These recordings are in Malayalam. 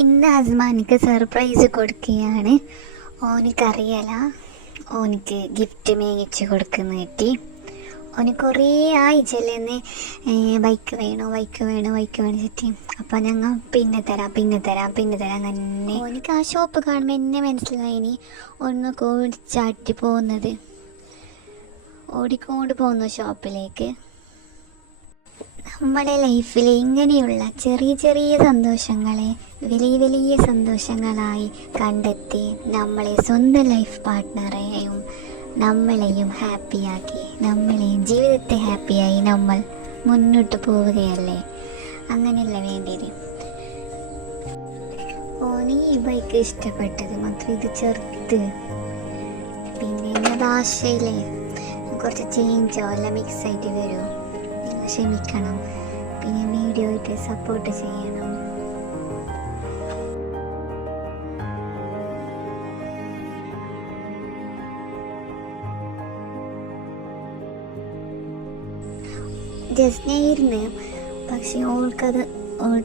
ഇന്ന് അസ്മാനിക്ക് സർപ്രൈസ് കൊടുക്കുകയാണ്. ഓനിക്കറിയല ഓനിക്ക് ഗിഫ്റ്റ് മേടിച്ച് കൊടുക്കുന്ന കിട്ടി. ഓന് കുറേ ആയിച്ചല്ലെന്ന് ബൈക്ക് വേണോ വെച്ചിട്ട്. അപ്പം ഞങ്ങൾ പിന്നെ തരാം തന്നെ. ഓനിക്ക് ആ ഷോപ്പ് കാണുമ്പോൾ എന്നെ മനസ്സിലായിനി ഒന്നൊക്കെ ഓടിച്ചാട്ടി പോകുന്നത്, ഓടിക്കൊണ്ട് പോകുന്നു ഷോപ്പിലേക്ക്. നമ്മുടെ ലൈഫിൽ ഇങ്ങനെയുള്ള ചെറിയ ചെറിയ സന്തോഷങ്ങളെ വലിയ സന്തോഷങ്ങളായി കണ്ടെത്തി നമ്മളെ സ്വന്തം ലൈഫ് പാർട്ട്ണറെയും നമ്മളെയും ഹാപ്പിയാക്കി, നമ്മളെയും ജീവിതത്തെ ഹാപ്പിയായി നമ്മൾ മുന്നോട്ട് പോവുകയല്ലേ. അങ്ങനെയല്ല വേണ്ടത്. ഓന് ഈ ബൈക്ക് ഇഷ്ടപ്പെട്ടത് മാത്രം ഇത് ചെറുത്. പിന്നെ ഭാഷയിലെ കുറച്ച് ചേഞ്ചോ എല്ലാം മിക്സായിട്ട് വരും. ക്ഷമിക്കണം. പിന്നെ വീഡിയോ ഇട്ട് സപ്പോർട്ട് ചെയ്യണം. ജസ്നയായിരുന്നു, പക്ഷെ ഓൾക്കത്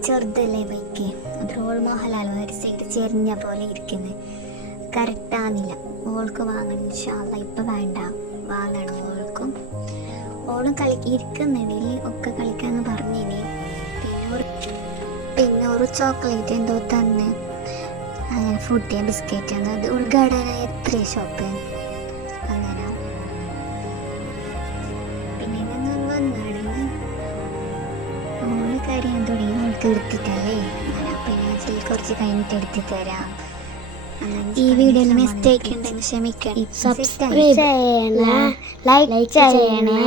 ചെറുതല്ലേ ബൈക്ക്. അത് ഓൾ മോഹൻലാൽ ഒരു സൈഡ് ചെരിഞ്ഞ പോലെ ഇരിക്കുന്നത് കറക്റ്റാകുന്നില്ല. ഓൾക്ക് വാങ്ങണം ഇൻഷാല്ലാ. ഇപ്പം വേണ്ട, വാങ്ങണം ഓൾക്കും. ഓളും ഇരിക്കുന്നുണ്ടെങ്കിൽ ഒക്കെ കളിക്കാന്ന് പറഞ്ഞിനി. പിന്നെ ഒരു ചോക്ലേറ്റ് എന്തോ തന്നെ, അങ്ങനെ ഫ്രൂട്ടിയ ബിസ്ക്കറ്റ് ആണ്. അത് ഉദ്ഘാടന എത്ര ഷോപ്പ് അങ്ങനെ. പിന്നെ ഞങ്ങൾ വന്നാണെന്ന് ഓള് കരയാൻ തുടങ്ങി. ഓൾക്ക് എടുത്തിട്ടല്ലേ, പിന്നെ കുറച്ച് കഴിഞ്ഞിട്ട് എടുത്തി തരാം. ഈ വീഡിയോയിൽ മിസ്റ്റേക്ക് ഉണ്ടെങ്കിൽ ക്ഷമിക്കണം. സബ്സ്ക്രൈബ് ചെയ്യണേ, ലൈക്ക് ചെയ്യണേ,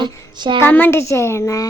കമന്റ് ചെയ്യണേ.